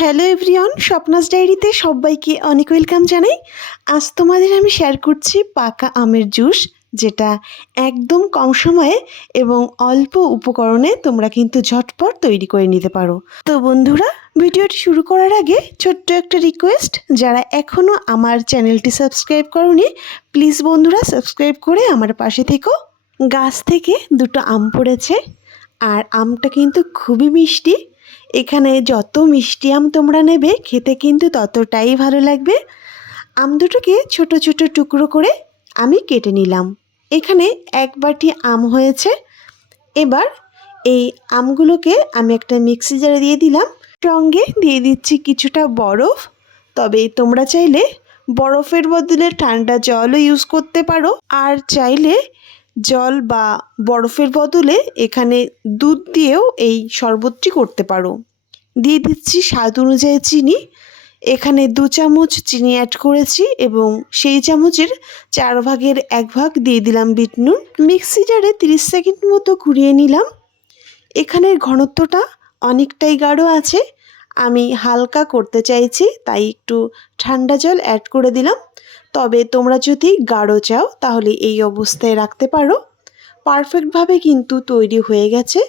Hello everyone স্বপ্নাস ডায়েরিতে সবাইকে অনেক ওয়েলকাম জানাই। আজ তোমাদের আমি শেয়ার করছি পাকা আমের জুস যেটা একদম কম সময়ে এবং অল্প উপকরণে তোমরা কিন্তু ঝটপট তৈরি করে নিতে পারো। তো বন্ধুরা, ভিডিওটি শুরু করার আগে ছোট্ট একটা রিকোয়েস্ট যারা এখনও আমার চ্যানেলটি সাবস্ক্রাইব করনি প্লিজ বন্ধুরা সাবস্ক্রাইব করে আমার পাশে থেকো। গাছ থেকে দুটো আম পড়েছে আর আমটা কিন্তু খুবই মিষ্টি। এখানে যত মিষ্টি আম তোমরা নেবে, খেতে কিন্তু ততটাই ভালো লাগবে। আম দুটোকে ছোট ছোট টুকরো করে আমি কেটে নিলাম। এখানে এক বাটি আম হয়েছে। এবার এই আমগুলোকে আমি একটা মিক্সি জারে দিয়ে দিলাম। সঙ্গে দিয়ে দিচ্ছি কিছুটা বরফ। তবে তোমরা চাইলে বরফের বদলে ঠান্ডা জলও ইউজ করতে পারো। আর চাইলে জল বা বরফের বদলে এখানে দুধ দিয়েও এই শরবতটি করতে পারো। দিয়ে দিচ্ছি স্বাদ অনুযায়ী চিনি। এখানে দু চামচ চিনি অ্যাড করেছি এবং সেই চামচের চার ভাগের এক ভাগ দিয়ে দিলাম বিট নুন। মিক্সি জারে তিরিশ সেকেন্ড মতো ঘুরিয়ে নিলাম। এখানের ঘনত্বটা অনেকটাই গাঢ় আছে। আমি হালকা করতে চাইছি, তাই একটু ঠান্ডা জল অ্যাড করে দিলাম। তবে তোমরা যদি গাঢ় চাও, তাহলে এই অবস্থায় রাখতে পারো। পারফেক্টভাবে কিন্তু তৈরি হয়ে গেছে।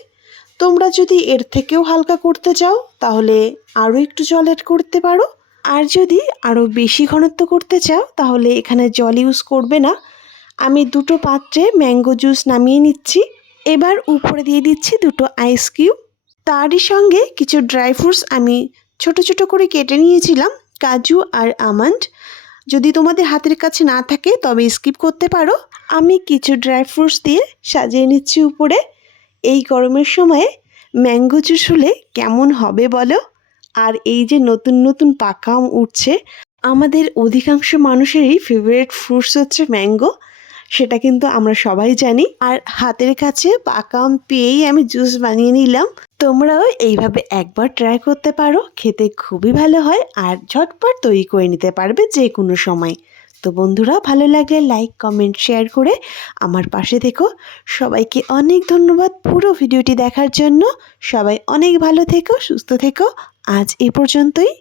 তোমরা যদি এর থেকেও হালকা করতে চাও, তাহলে আরও একটু জল অ্যাড করতে পারো। আর যদি আরও বেশি ঘনত্ব করতে চাও, তাহলে এখানে জল ইউজ করবে না। আমি দুটো পাত্রে ম্যাঙ্গো জুস নামিয়ে নিচ্ছি। এবার উপরে দিয়ে দিচ্ছি দুটো আইস কিউব তারই সঙ্গে কিছু ড্রাই ফ্রুটস আমি ছোট ছোট করে কেটে নিয়েছিলাম, কাজু আর আমন্ড যদি তোমাদের হাতের কাছে না থাকে, তবে স্কিপ করতে পারো। আমি কিছু ড্রাই ফ্রুটস দিয়ে সাজিয়ে নিচ্ছি উপরে। এই গরমের সময়ে ম্যাঙ্গো জুস হলে কেমন হবে বলো? আর এই যে নতুন নতুন পাকা আম উঠছে, আমাদের অধিকাংশ মানুষেরই ফেভারিট ফ্রুটস হচ্ছে ম্যাঙ্গো সেটা কিন্তু আমরা সবাই জানি। আর হাতের কাছে পাকা আম পেয়েই আমি জুস বানিয়ে নিলাম। তোমরাও এইভাবে একবার ট্রাই করতে পারো, খেতে খুবই ভালো হয় আর ঝটপট তৈরি করে নিতে পারবে যে কোনো সময়। তো বন্ধুরা, ভালো লাগলে লাইক কমেন্ট শেয়ার করে আমার পাশে থেকো। সবাইকে অনেক ধন্যবাদ পুরো ভিডিওটি দেখার জন্য। সবাই অনেক ভালো থেকো, সুস্থ থেকো। আজ এ পর্যন্তই।